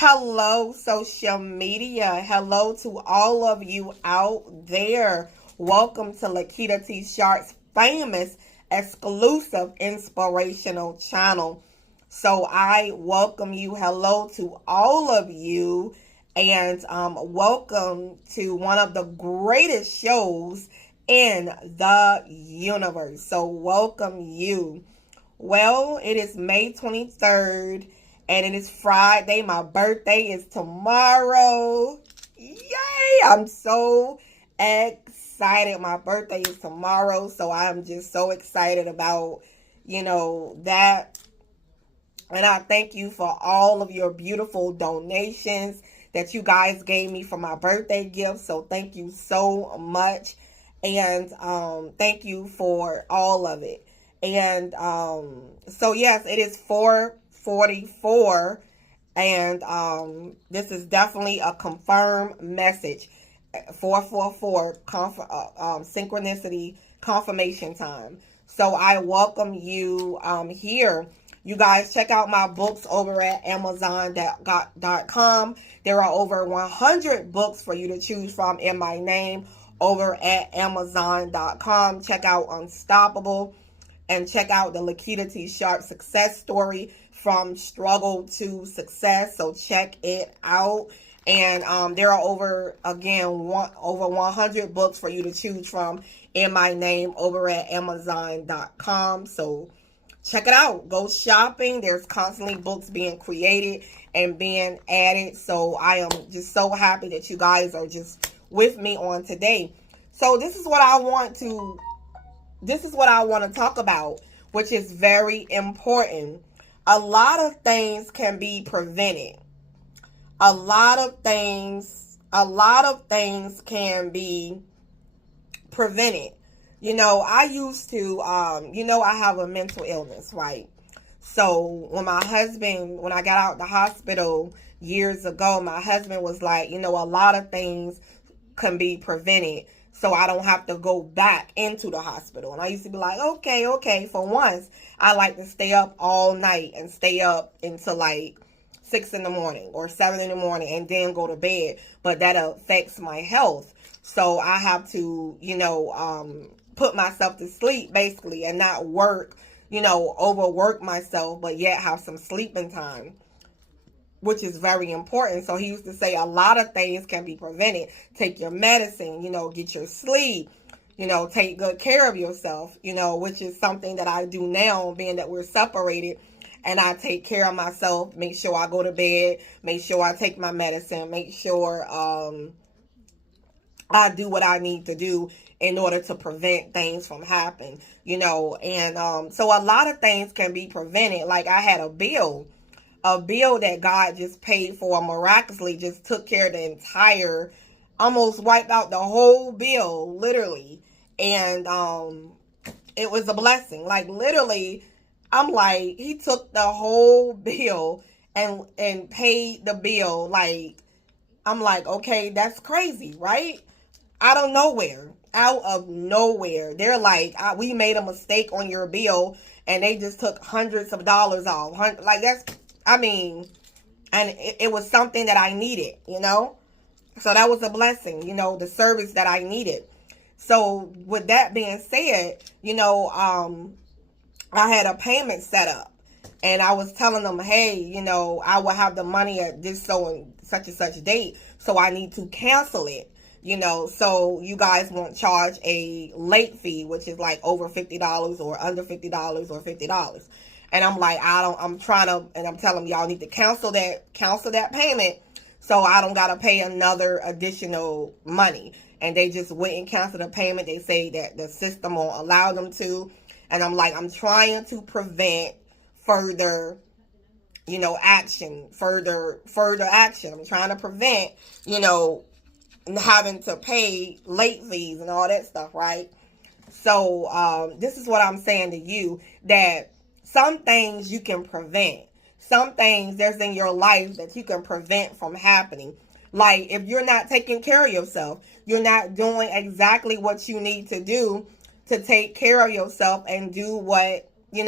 Hello, social media. Hello to all of you out there. Welcome to Lakitatsharpe's famous, exclusive, inspirational channel. So I welcome you. Hello to all of you. And welcome to one of the greatest shows in the universe. So welcome you. Well, it is May 23rd and it is Friday. My birthday is tomorrow. Yay! I'm so excited. My birthday is tomorrow, so I'm just so excited about, that. And I thank you for all of your beautiful donations that you guys gave me for my birthday gift. So thank you so much. And thank you for all of it. And so yes, it is 4:44, and this is definitely a confirmed message. 4:44 synchronicity confirmation time. So I welcome you here. You guys check out my books over at Amazon.com. There are over 100 books for you to choose from in my name over at Amazon.com. Check out Unstoppable and check out the Lakitatsharpe success story from struggle to success. So check it out. And there are over 100 books for you to choose from in my name over at Amazon.com. So check it out. Go shopping. There's constantly books being created and being added. So I am just so happy that you guys are just with me on today. So this is what I want to talk about, which is very important. A lot of things can be prevented. A lot of things can be prevented. I used to, I have a mental illness, right? So when I got out the hospital years ago, my husband was like, a lot of things can be prevented, so I don't have to go back into the hospital. And I used to be like, okay. For once, I like to stay up all night and stay up until like 6 in the morning or 7 in the morning and then go to bed. But that affects my health. So I have to, put myself to sleep basically and not work, overwork myself, but yet have some sleeping time, which is very important. So he used to say a lot of things can be prevented. Take your medicine, get your sleep, take good care of yourself, which is something that I do now, being that we're separated. And I take care of myself, make sure I go to bed, make sure I take my medicine, make sure I do what I need to do in order to prevent things from happening, And so a lot of things can be prevented. Like I had a bill that God just paid for miraculously, just took care of the entire, almost wiped out the whole bill, literally. And it was a blessing. Like literally, I'm like, he took the whole bill and paid the bill. Like, I'm like, okay, that's crazy, right? Out of nowhere. They're like, we made a mistake on your bill, and they just took hundreds of dollars off. Like, and it was something that I needed, So that was a blessing, the service that I needed. So with that being said, I had a payment set up, and I was telling them, hey, I will have the money at this so and such date, so I need to cancel it, so you guys won't charge a late fee, which is like over $50 or under $50 or $50. And I'm like, I'm telling them y'all need to cancel that payment, so I don't gotta pay another additional money. And they just went and canceled the payment. They say that the system won't allow them to. And I'm like, I'm trying to prevent further, action, further action. I'm trying to prevent, having to pay late fees and all that stuff, right? So this is what I'm saying to you, that some things you can prevent. Some things there's in your life that you can prevent from happening. Like if you're not taking care of yourself, you're not doing exactly what you need to do to take care of yourself and do what, you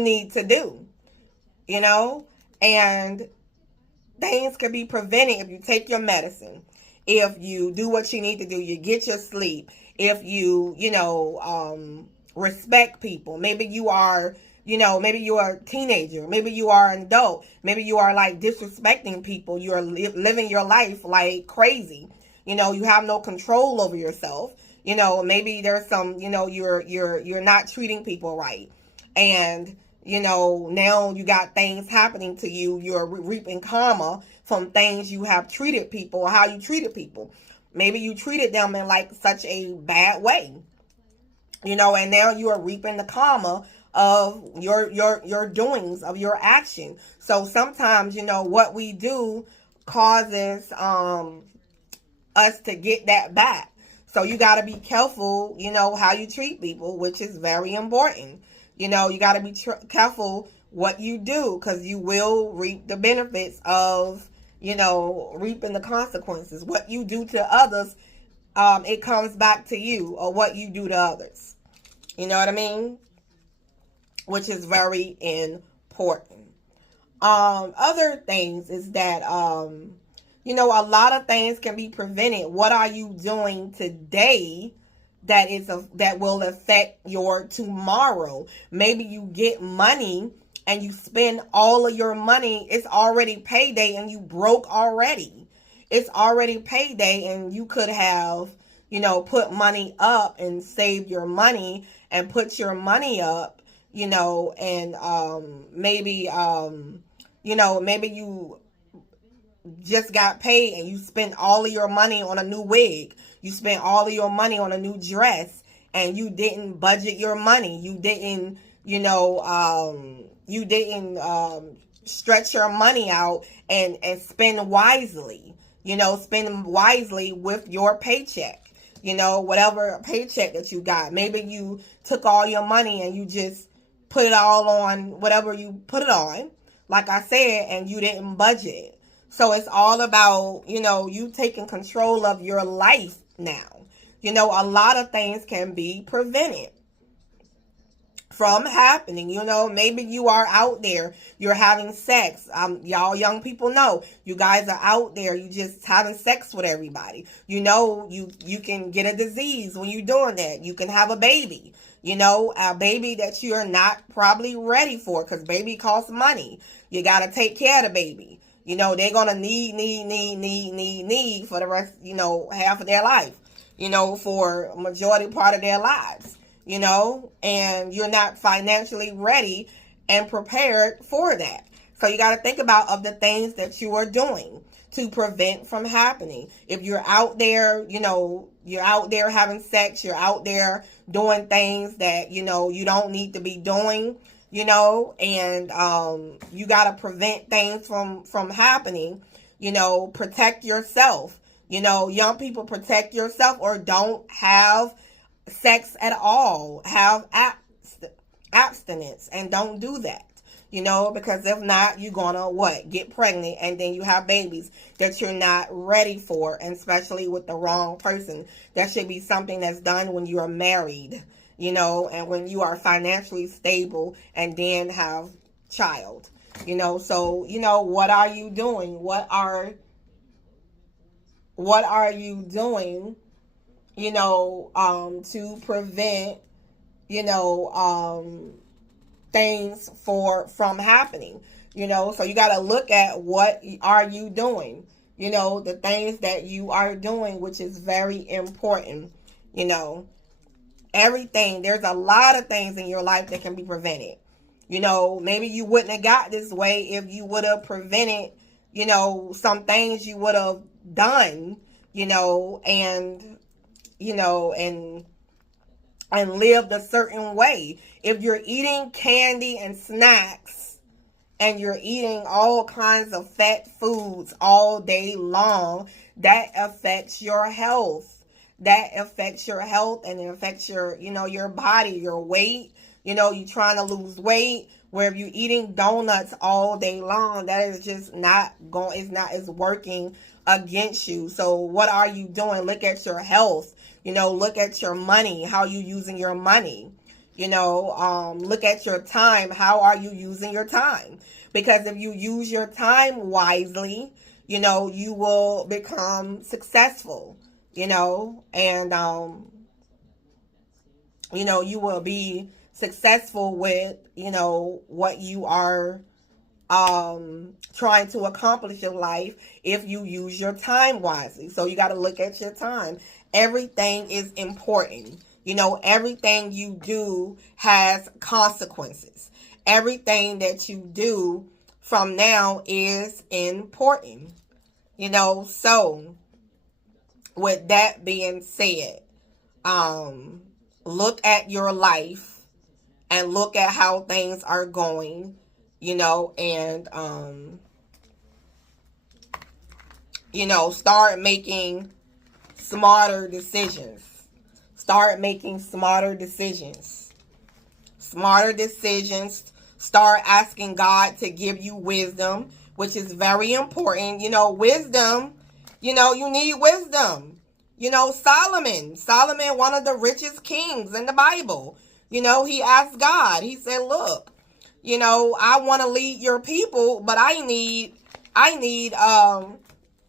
need to do, and things can be prevented if you take your medicine, if you do what you need to do, you get your sleep, if you, respect people. Maybe you are, maybe you are a teenager, maybe you are an adult, maybe you are like disrespecting people, you are living your life like crazy. You have no control over yourself. Maybe there's some, you're not treating people right. And, now you got things happening to you. You're reaping karma from things you have treated people, or how you treated people. Maybe you treated them in like such a bad way, and now you are reaping the karma of your doings, of your action. So sometimes, what we do causes us to get that back. So you got to be careful, how you treat people, which is very important. You got to be careful what you do, because you will reap the benefits of, reaping the consequences. What you do to others, it comes back to you, or what you do to others. You know what I mean? Which is very important. Other things is that, a lot of things can be prevented. What are you doing today that will affect your tomorrow? Maybe you get money and you spend all of your money. It's already payday and you broke already. It's already payday and you could have, put money up and saved your money and put your money up, and maybe you just got paid and you spent all of your money on a new wig. You spent all of your money on a new dress, and you didn't budget your money. You didn't, stretch your money out and spend wisely. Spend wisely with your paycheck. Whatever paycheck that you got. Maybe you took all your money and you just put it all on whatever you put it on, like I said, and you didn't budget. So it's all about, you taking control of your life now. A lot of things can be prevented from happening. Maybe you are out there, you're having sex. Y'all young people know, you guys are out there, you just having sex with everybody. You can get a disease when you're doing that. You can have a baby, a baby that you're not probably ready for, because baby costs money. You got to take care of the baby. They're going to need for the rest, half of their life, for a majority part of their lives, and you're not financially ready and prepared for that. So you got to think about of the things that you are doing to prevent from happening. If you're out there, you're out there having sex, you're out there doing things that, you don't need to be doing, and you got to prevent things from happening. Protect yourself. Young people, protect yourself, or don't have sex at all. Have abstinence, and don't do that. Because if not, you're gonna get pregnant, and then you have babies that you're not ready for, and especially with the wrong person. That should be something that's done when you are married, and when you are financially stable, and then have child. So what are you doing? What are you doing? To prevent, things from happening. So you got to look at what are you doing, the things that you are doing, which is very important. Everything, there's a lot of things in your life that can be prevented. Maybe you wouldn't have got this way if you would have prevented, some things you would have done, and lived a certain way. If you're eating candy and snacks, and you're eating all kinds of fat foods all day long, that affects your health. That affects your health, and it affects your, your body, your weight. You're trying to lose weight, where if you're eating donuts all day long, that is just it's working against you. So what are you doing? Look at your health. Look at your money. How you using your money? Look at your time. How are you using your time? Because if you use your time wisely, you will become successful, and, you will be successful with, what you are trying to accomplish in life if you use your time wisely. So you got to look at your time. Everything is important. Everything you do has consequences. Everything that you do from now is important. So with that being said, look at your life and look at how things are going, and, start making smarter decisions. Start making smarter decisions. Smarter decisions. Start asking God to give you wisdom, which is very important. Wisdom, you need wisdom. Solomon, one of the richest kings in the Bible, he asked God, he said, look, I want to lead your people, but I need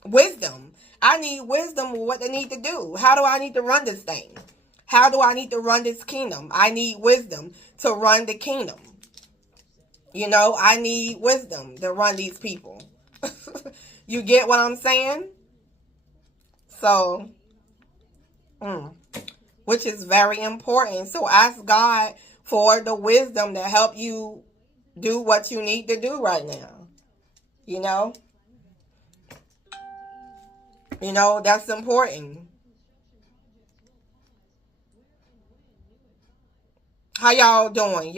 wisdom. I need wisdom with what they need to do. How do I need to run this thing? How do I need to run this kingdom? I need wisdom to run the kingdom. I need wisdom to run these people. You get what I'm saying? So, which is very important. So ask God for the wisdom to help you do what you need to do right now. That's important. How y'all doing?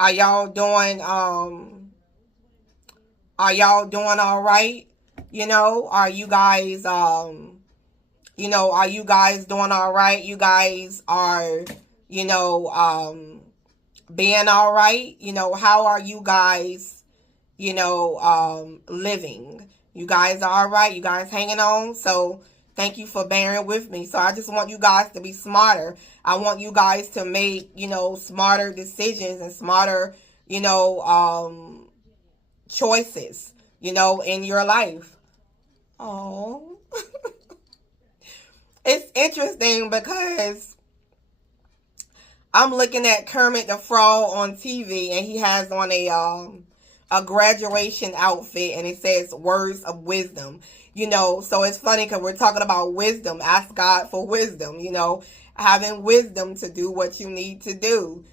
Are y'all doing all right? Are you guys are you guys doing all right? You guys are, being all right? How are you guys, living? You guys are all right? You guys hanging on? So thank you for bearing with me. So I just want you guys to be smarter. I want you guys to make, smarter decisions and smarter, choices, in your life. Oh, it's interesting because I'm looking at Kermit the Frog on TV, and he has on a graduation outfit, and it says words of wisdom. So it's funny because we're talking about wisdom. Ask God for wisdom, having wisdom to do what you need to do,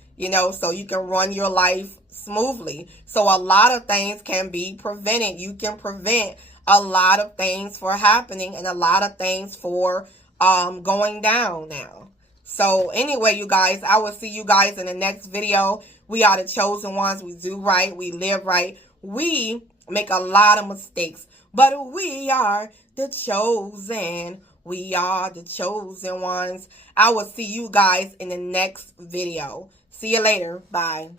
so you can run your life smoothly. So a lot of things can be prevented. You can prevent a lot of things for happening and a lot of things for going down now. So anyway, you guys, I will see you guys in the next video. We are the chosen ones. We do right. We live right. We make a lot of mistakes, but we are the chosen. We are the chosen ones. I will see you guys in the next video. See you later. Bye.